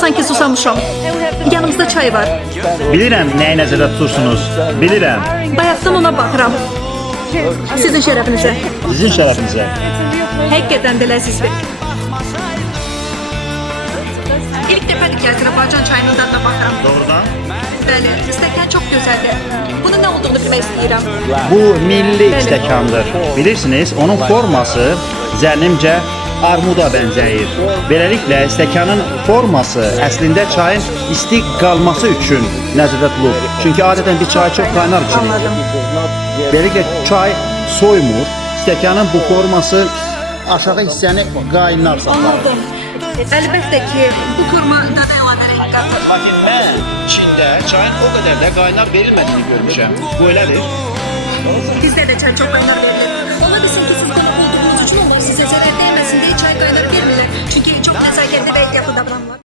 sanki susamışam. Yanımızda çay var. Bilirəm nəyi nəzərdə tutursunuz. Bilirəm. Bayaqdan ona baxıram. Sizin şərəfinizə. Sizin şərəfinizə. Həqiqətən də ləzzizdir. İlk dəfədir ki, Azərbaycan çayının dadına baxıram. Doğrudan. Bəli, stəkan çox gözəldir. Bunun nə olduğunu bilmək istəyirəm. Bu milli stəkandır. Bilirsiniz, onun forması zənnimcə armuda bənzəyir. Beləliklə, stəkanın forması əslində çayın isti qalması üçün nəzərdə tutulur. Çünki adətən bir çay çox qaynar içilir. Anladım. Beləliklə, çay soymur. Stəkanın bu forması aşağı hissəni qaynar saxlar. Anladım. Əlbəttə ki, bu qurma dada əlavə rəng qatır. Lakin mən Çində çayın o qədər də qaynar verilmədiyini görmüşəm. Bu elədir. Bizdə də çay çox qaynar verilir. Ola bilsin ki, siz qonaq olduğunuz üçün onlar sizə zərər dəyməsin deyə çay qaynar vermirlər. Çünki çox nəzakətli və ehtiyatlı davranırlar.